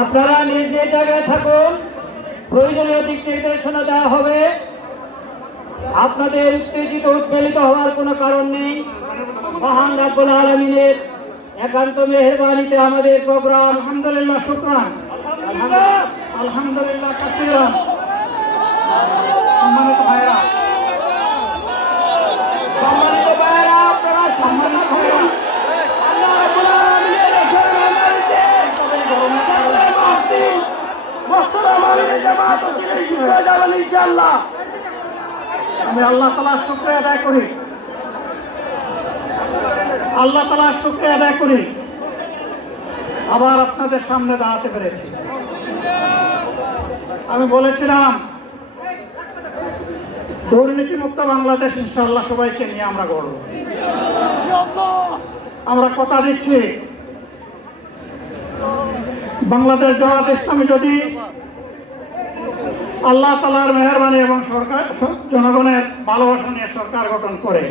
আপনারা নিজ নিজ জায়গায় থাকুন, প্রয়োজনীয় দিক নির্দেশনা দেওয়া হবে। আপনাদের উত্তেজিত উদ্বেলিত হওয়ার কোনো কারণ নেই। মহান রাব্বুল আলামিনের একান্ত মেহেরবানিতে আমাদের প্রোগ্রাম আলহামদুলিল্লাহ শুকরান আলহামদুলিল্লাহ কাসীরান। সম্মানিত ভাইরা, আপনারা সম্মানিত ভাইরা, আল্লাহ রাব্বুল আলামিনের ইনশাআল্লাহ আমি আল্লাহ তাআলার শুকরিয়া আদায় করি, আল্লাহ তাআলার শুকরিয়া আদায় করি আবার আপনাদের সামনে দাঁড়াতে পেরেছি। আমি বলেছিলাম দুর্নীতিমুক্ত বাংলাদেশ ইনশাআল্লাহ সবাইকে নিয়ে আমরা গড়ব। আমরা কথা দিচ্ছি বাংলাদেশ জামাত ইসলামী যদি আল্লাহ তাআলার মেহেরবানি এবং সরকার জনগণের ভালোবাসা নিয়ে সরকার গঠন করে,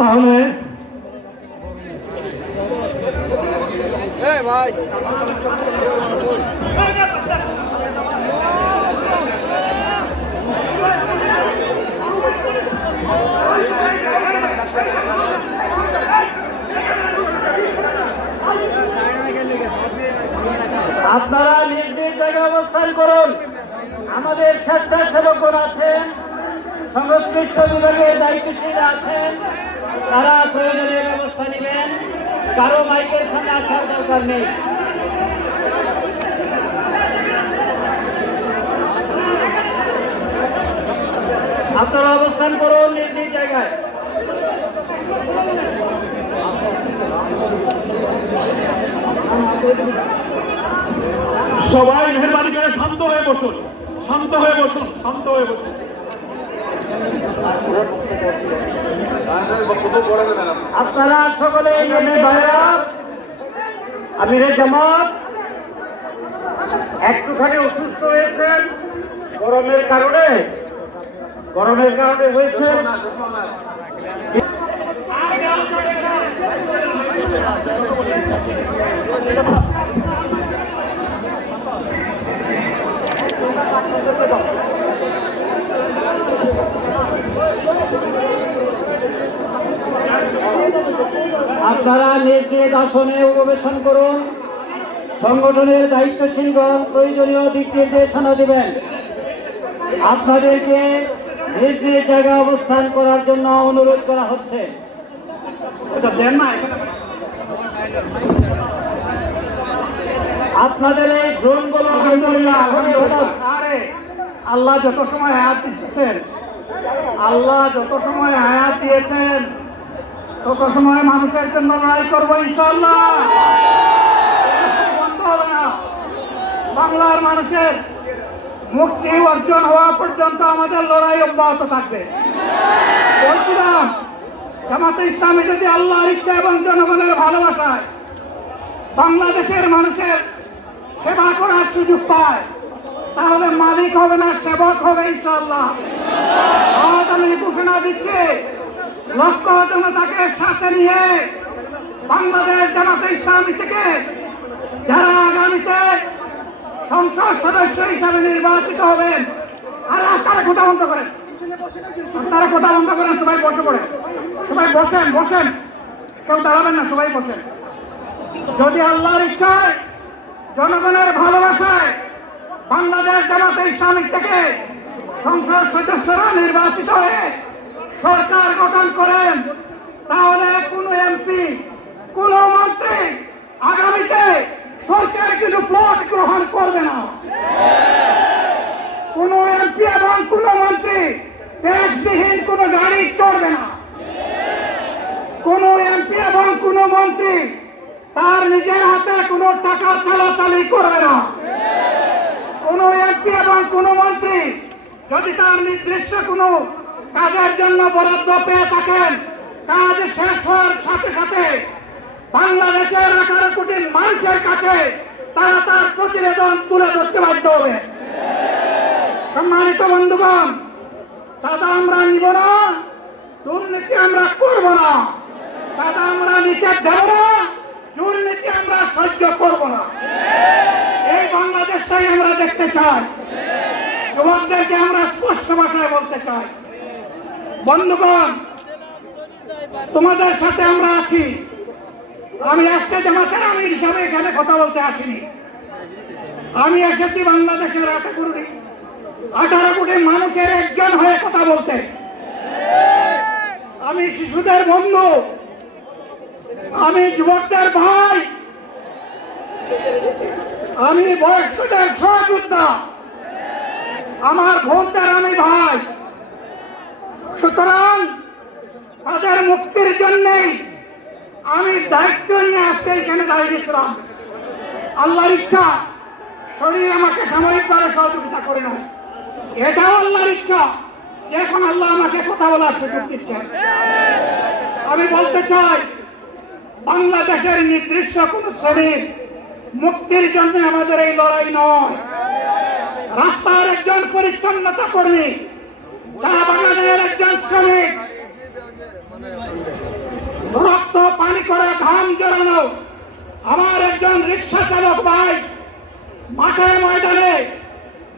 তাহলে আপনারা নিজ নিজ জায়গায় অবস্থান করুন। আমাদের স্বেচ্ছাসেবকগণ আছেন, সংশ্লিষ্ট বিভাগের দায়িত্বশীল আছেন, তারা প্রয়োজনীয় ব্যবস্থা নেবেন। কারো মাইকের সামনে আসার দরকার নেই। আপনারা অবস্থান করুন নিজ নিজ জায়গায়। সবাই মেহরবানি করে শান্ত হয়ে বসুন, শান্ত হয়ে বসুন, শান্ত হয়ে বসুন। আপনারা সকলে আমিরে জামাত একটুখানি অসুস্থ হয়েছেন গরমের কারণে হয়েছে। আপনারা নিজ নিজ আসনে উপবেশন করুন। সংগঠনের দায়িত্বশীলগণ প্রয়োজনীয় দিক নির্দেশনা দেবেন। আপনাদেরকে নিজ নিজ জায়গায় অবস্থান করার জন্য অনুরোধ করা হচ্ছে। আপনাদের এই ড্রোনগুলো আল্লাহ যত সময় হায়াত দিচ্ছেন, আল্লাহ যত সময় হায়াত দিয়েছেন তত সময় মানুষের জন্য লড়াই করবো ইনশাআল্লাহ। বন্ধ হবে না। বাংলার মানুষের মুক্তি অর্জন হওয়া পর্যন্ত আমাদের লড়াই অব্যাহত থাকবে। বলছিলাম জামাতে ইসলামী যদি আল্লাহর ইচ্ছা এবং জনগণের ভালোবাসায় বাংলাদেশের মানুষের সেবা করার সুযোগ পায়, তাহলে মালিক হবে না, সেবক হবে ইনশাআল্লাহ। আজ আমি ঘোষণা দিচ্ছি, লক্ষ জনতাকে সাথে নিয়ে বাংলাদেশ জামাতে ইসলামী থেকে যারা আগামীতে সংসদ সদস্য হিসাবে নির্বাচিত হবেন, আর তারা কথা বন্ধ করেন, তারা কথা বন্ধ করেন, সবাই বসে পড়েন, সবাই বসেন, বসেন, কেউ দাঁড়াবেন না, সবাই বসেন। যদি আল্লাহর ইচ্ছায় জনগণের ভালোবাসায় বাংলাদেশ জামাতে ইসলামী থেকে সংসদ সদস্যরা নির্বাচিত হয়ে সরকার গঠন করেন, তাহলে কোন এমপি, কোন মন্ত্রী আগামীতে সরকার কিন্তু প্লট গ্রহণ করবে না। কোন এমপি এবং কোন মন্ত্রী ট্যাক্সবিহীন কোন গাড়ি চড়বে না। কোন এমপি এবং কোন মন্ত্রী তার নিজের হাতে কোনো টাকা চালাচালি করবে না। কোন এমপি এবং কোন মন্ত্রী যদি তার নির্দিষ্ট কোনো কাজের জন্য বরাদ্দ পেয়ে থাকেন, কাজ শেষ হওয়ার সাথে সাথে বাংলাদেশের 18 কোটি মানুষের কাছে তারা তার প্রতিবেদন তুলে ধরতে বাধ্য হবে। সম্মানিত বন্ধুগণ, চাঁদা আমরা নিব না, দুর্নীতি আমরা করব না, চাঁদা আমরা নিতে দেব না, দুর্নীতি আমরা সহ্য করব না। এই বাংলাদেশটাই আমরা দেখতে চাই। যুবকদেরকে আমরা স্পষ্ট ভাষায় বলতে চাই, বন্ধুগণ, তোমাদের সাথে আমরা আছি। আমি আজকে জামাতের আমির হিসাবে এখানে কথা বলতে আসিনি। আমি এসেছি বাংলাদেশের 18 কোটি মানুষের একজন হয়ে কথা বলতে। আমি শিশুদের বন্ধু, আমি যুবকদের ভাই, আমি বয়স্কদের সহযোদ্ধা, আমার ভোটদের আমি ভাই। সুতরাং তাদের মুক্তির জন্যেই আমি দায়িত্ব নিয়ে আসতে এখানে দাঁড়িয়েছিলাম। আল্লাহর ইচ্ছা শরীর আমাকে সাময়িকভাবে সহযোগিতা করে না, এটাও আল্লাহর ইচ্ছা যে এখন আল্লাহ আমাকে কথা বলার সুযোগ দিচ্ছেন। আমি বলতে চাই, বাংলাদেশের নির্দিষ্ট কোন শ্রেণীর মুক্তির জন্য আমাদের এই লড়াই নয়। রাস্তার একজন পরিচ্ছন্নতা কর্মী, চা বাগানের একজন শ্রমিক, রক্ত পানি করে ঘাম জড়ানো আমার একজন রিক্সা চালক ভাই মাঠে ময়দানে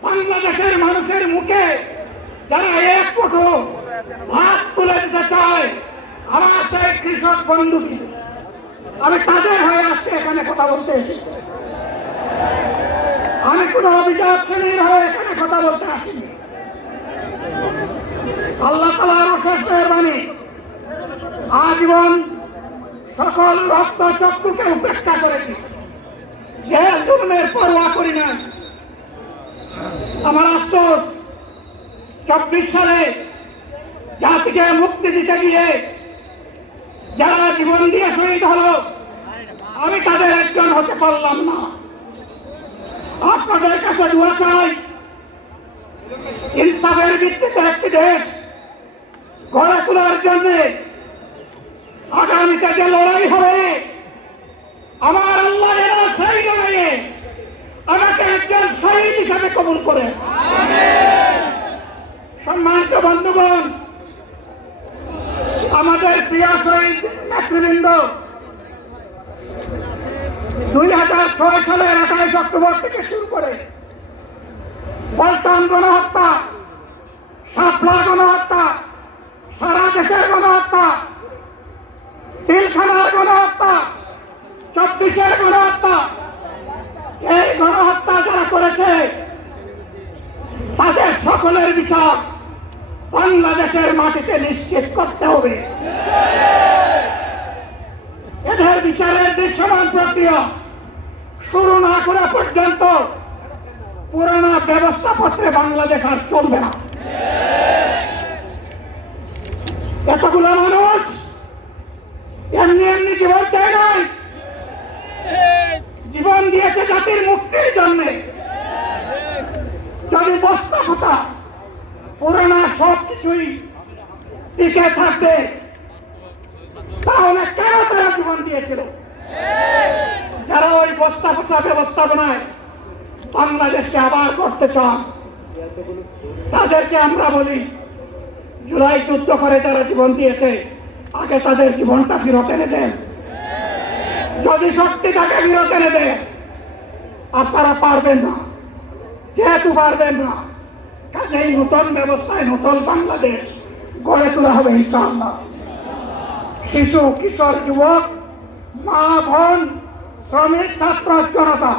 বাংলাদেশের মানুষের মুখে যারা এক মুঠো ভাত তুলে দিতে চায়, আমার সেই কৃষক বন্ধুটি, আমি তাদের হয়ে আসছে এখানে কথা বলতে এসেছি। আমি কোনো অভিযোগ শ্রেণীর হয়ে এখানে কথা বলতে আসিনি। আল্লাহ তাআলার অশেষ মেহেরবানি, আজীবন সকল রক্ত চক্ষুকে উপেক্ষা করেছি, যে জুলুমের পরোয়া করি না। আমার আফসোস, 24 সালে জাতিকে মুক্তি দিতে গিয়ে যারা জীবন দিয়ে শহীদ হলো, আমি তাদের একজন হতে পারলাম না। আপনাদের কাছে দোয়া চাই, ইনসাফের ভিত্তিতে একটি দেশ গড়ে তোলার জন্য আগামীতে যে লড়াই হবে, আমার আল্লাহ যেন সেই লড়াইয়ে আমাকে একজন শহীদ হিসাবে কবুল করে। সম্মানিত বন্ধুগণ, আমাদের প্রিয় শহীদ নেতৃবৃন্দ 2006 সালের 28 অক্টোবর থেকে শুরু করে পল্টন গণহত্যা, শাপলা গণহত্যা, সারা দেশের গণহত্যা, তিলখানার গণহত্যা, 24-এর গণহত্যা, এই গণহত্যা যারা করেছে তাদের সকলের বিচার বাংলাদেশের মাটিতে নিশ্চিত করতে হবে। এদের বিচারের দৃশ্যমান প্রক্রিয়া শুরু না করা পর্যন্ত পুরানো ব্যবস্থাপত্রে বাংলাদেশ আর চলবে না। এতগুলো মানুষ এমনি এমনি জীবন চায় নাই, জীবন দিয়েছে জাতির মুক্তির জন্য। যদি বস্তাপতা পুরানা সব কিছুই টিকে থাকবে, তাহলে কেন তারা জীবন দিয়েছিল? যারা ওই বস্তাপচা ব্যবস্থাপনায় বাংলাদেশকে আবার করতে চান, তাদেরকে আমরা বলি, জুলাই যুদ্ধ করে যারা জীবন দিয়েছে, আগে তাদের জীবনটা ফিরত এনে দেন। যদি শক্তি তাকে ফিরত এনে দেন, আর তারা পারবেন না, যেহেতু পারবেন না, কাজেই নতুন ব্যবস্থায় নতুন বাংলাদেশ গড়ে তোলা হবে ইনশাআল্লাহ। শিশু, কিশোর, যুবক, মা, বোন, শ্রমিক, ছাত্র, জনতা,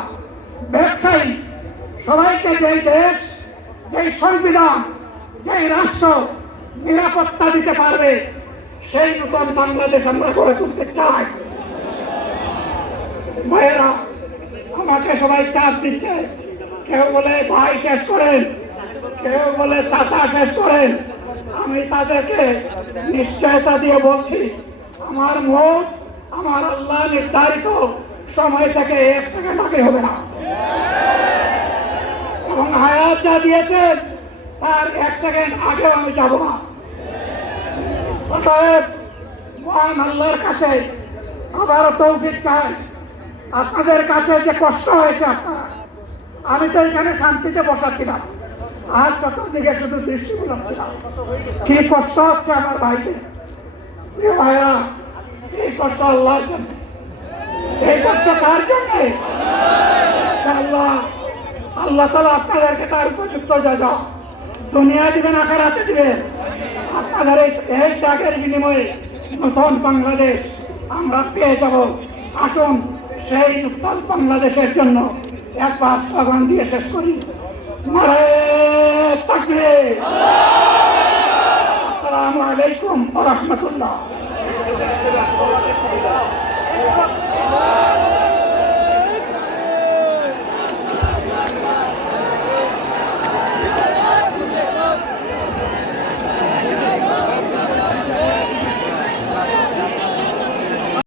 ব্যবসায়ী, সবাইকে যেই দেশ, যেই সংবিধান, যেই রাষ্ট্র নিরাপত্তা দিতে পারবে, সেই নতুন বাংলাদেশ আমরা গড়ে তুলতে চাই। ভাইয়েরা, আমাকে সবাই চাপ দিচ্ছে, কেউ বলে ভাই শেষ করেন, কেউ বলে চাচা শেষ করেন। আমি তাদেরকে নিশ্চয়তা দিয়ে বলছি, আমার মুখ আমার আল্লাহ নির্ধারিত সময় থেকে 1 সেকেন্ড আগে হবে না, এবং হায়াত যা দিয়েছেন তার 1 সেকেন্ড আগেও আমি যাব না। অতএব মহান আল্লাহর কাছে আবারও তৌফিক চাই। আপনাদের কাছে যে কষ্ট হয়েছে, আপনারা, আমি তো এখানে শান্তিতে বসাচ্ছিলাম, আর চতুর্দিকে শুধু দৃষ্টি বুলাচ্ছিলাম। কি কষ্ট হচ্ছে আমার ভাইদের। প্রিয় ভাইরা, এই কষ্ট আল্লাহর জন্য। এই কষ্ট কার জন্যে? আল্লাহ আল্লাহ তাআলা আপনাদেরকে তার উপযুক্ত জায়গা দুনিয়া দিবেন, আখিরাতে দিবেন। আপনাদের এই ত্যাগের বিনিময়ে নতুন বাংলাদেশ আমরা পেয়ে যাব। আসুন সেই নতুন বাংলাদেশের জন্য একবার স্লোগান দিয়ে শেষ করি। নারায়ে তাকবীর। আসসালামু আলাইকুম ওয়া রাহমাতুল্লাহ।